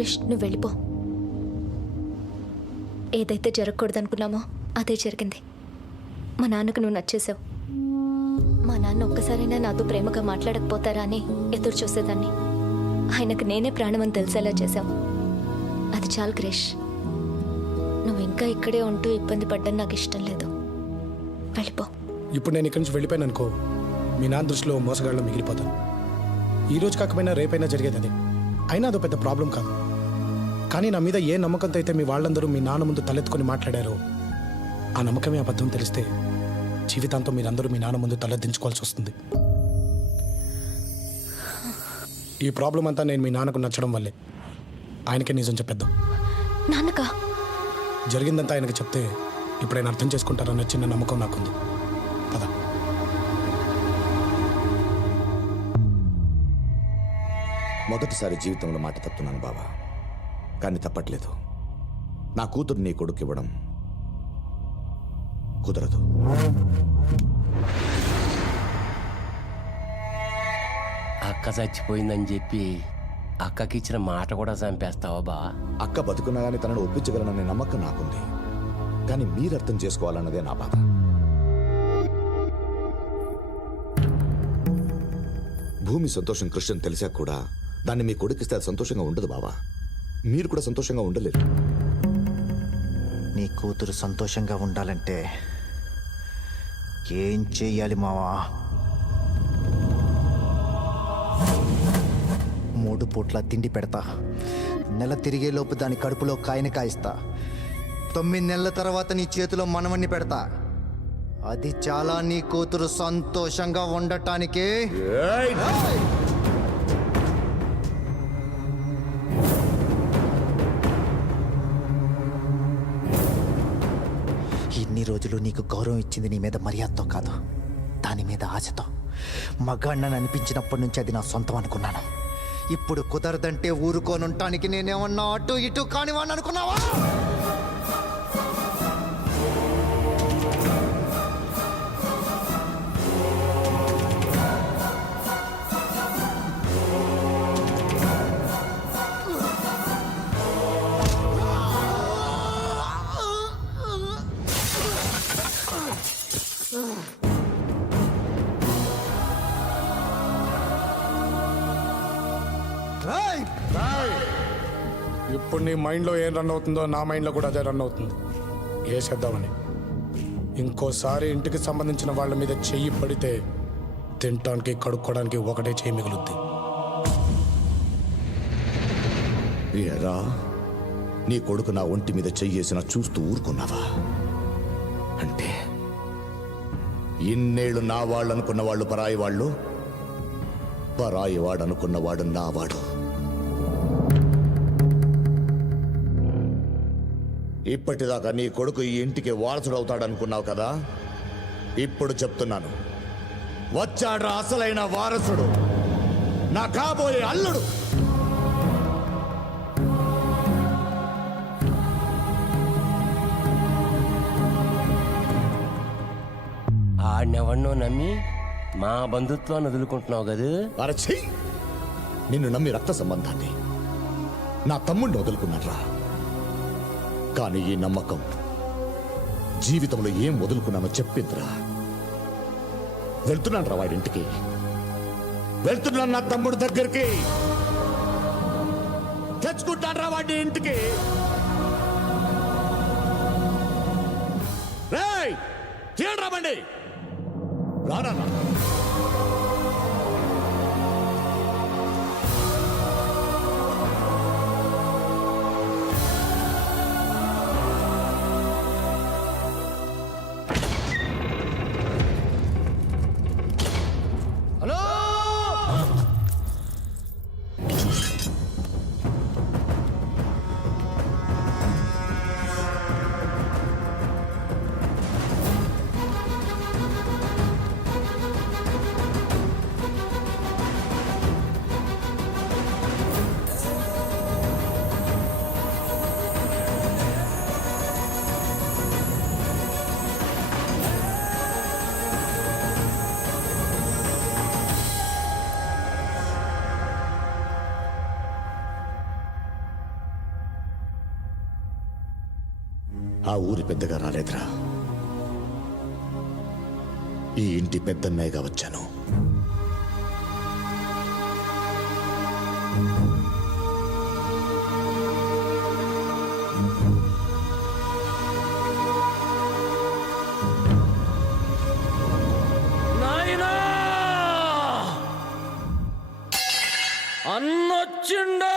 క్రిష్, నువ్వు వెళ్ళిపో. ఏదైతే జరగకూడదనుకున్నామో అదే జరిగింది. మా నాన్నకు నువ్వు నచ్చేసావు. మా నాన్న ఒక్కసారైనా నాతో ప్రేమగా మాట్లాడకపోతారా అని ఎదురు చూసేదాన్ని. ఆయనకు నేనే ప్రాణమని తెలిసేలా చేశావు. అది చాలు క్రిష్. నువ్వు ఇంకా ఇక్కడే ఉంటూ ఇబ్బంది పడ్డం నాకు ఇష్టం లేదు. వెళ్ళిపో. ఇప్పుడు నేను ఇక్కడి నుంచి వెళ్ళిపోయాను అనుకో, మీ నాన్న దృష్టిలో మోసగాళ్ళలో మిగిలిపోతాను. ఈ రోజు కాకపోయినా రేపైనా జరిగేది అదే. అయినా అదో పెద్ద ప్రాబ్లం కాదు. కానీ నా మీద ఏ నమ్మకంతో అయితే మీ వాళ్ళందరూ మీ నాన్న ముందు తలెత్తుకొని మాట్లాడారో, ఆ నమ్మకమే అబద్ధం తెలిస్తే జీవితాంతం మీరందరూ మీ నాన్న ముందు తలెత్తించుకోవాల్సి వస్తుంది. ఈ ప్రాబ్లం అంతా నేను మీ నాన్నకు నచ్చడం వల్లే. ఆయనకే నిజం చెప్పేద్దాం. నాన్నకా? జరిగిందంతా ఆయనకు చెప్తే ఇప్పుడైనా అర్థం చేసుకుంటారన్న చిన్న నమ్మకం నాకుంది. పద. మొదటిసారి జీవితంలో మాట తప్పుతున్నాను బావా, కానీ తప్పట్లేదు. నా కూతురు నీ కొడుకు ఇవ్వడం కుదరదు. అక్క చచ్చిపోయిందని చెప్పి అక్కకి ఇచ్చిన మాట కూడా చంపేస్తావా బా? అక్క బతుకున్నా కానీ తనను ఒప్పించగలననే నమ్మకం నాకుంది. కానీ మీరు అర్థం చేసుకోవాలన్నదే నా బాధ. భూమి సంతోషం కృష్ణ తెలిసా కూడా దాన్ని మీ కొడుకిస్తే అది సంతోషంగా ఉండదు బావా. మీరు కూడా సంతోషంగా ఉండలేరు. నీ కూతురు సంతోషంగా ఉండాలంటే ఏం చెయ్యాలి మావా? 3 పూట్ల తిండి పెడతా. నెల తిరిగేలోపు దాని కడుపులో కాయని కాయిస్తా. 9 నెలల తర్వాత నీ చేతిలో మనవన్ని పెడతా. అది చాలా నీ కూతురు సంతోషంగా ఉండటానికి. ఇన్ని రోజులు నీకు గౌరవం ఇచ్చింది నీ మీద మర్యాదతో కాదు, దాని మీద ఆశతో. మగాణ్ణని అనిపించినప్పటి నుంచి అది నా సొంతం అనుకున్నాను. ఇప్పుడు కుదరదంటే ఊరుకోనుంటానికి నేనేమన్నా అటు ఇటు కానివాడిని అనుకున్నావా? ఇప్పుడు నీ మైండ్లో ఏం రన్ అవుతుందో నా మైండ్లో కూడా అదే రన్ అవుతుంది. వేసేద్దామని. ఇంకోసారి ఇంటికి సంబంధించిన వాళ్ళ మీద చెయ్యి పడితే తినటానికి కడుక్కోవడానికి ఒకటే చెయ్యి మిగులుద్ది. ఏరా, నీ కొడుకు నా ఒంటి మీద చెయ్యేసిన చూస్తూ ఊరుకున్నావా? అంటే ఇన్నేళ్ళు నా వాళ్ళు అనుకున్న వాళ్ళు పరాయి వాళ్ళు, పరాయి వాడు అనుకున్నవాడు నా వాడు. ఇప్పటిదాకా నీ కొడుకు ఈ ఇంటికి వారసుడవుతాడనుకున్నావు కదా? ఇప్పుడు చెప్తున్నాను, వచ్చాడ్రా అసలైన వారసుడు, నా కాబోయే అల్లుడు. ఆడినెవన్నో నమ్మి మా బంధుత్వాన్ని వదులుకుంటున్నావు కదా? అరచి, నిన్ను నమ్మి రక్త సంబంధాన్ని, నా తమ్ముడిని వదులుకున్నాడ్రా. కానీ ఈ నమ్మకం జీవితంలో ఏం వదులుకున్నానో చెప్పిందిరా. వెళ్తున్నాను రా వాడింటికి, వెళ్తున్నాను నా తమ్ముడి దగ్గరికి, తెచ్చుకుంటాను రా వాడి ఇంటికి. రేయ్, తీయండి రా బండి, రానా. ఆ ఊరి పెద్దగా రాలేదురా. ఈ ఇంటి పెద్దన్నయ్యగా వచ్చాను. నాయనా అన్నొచ్చిండో.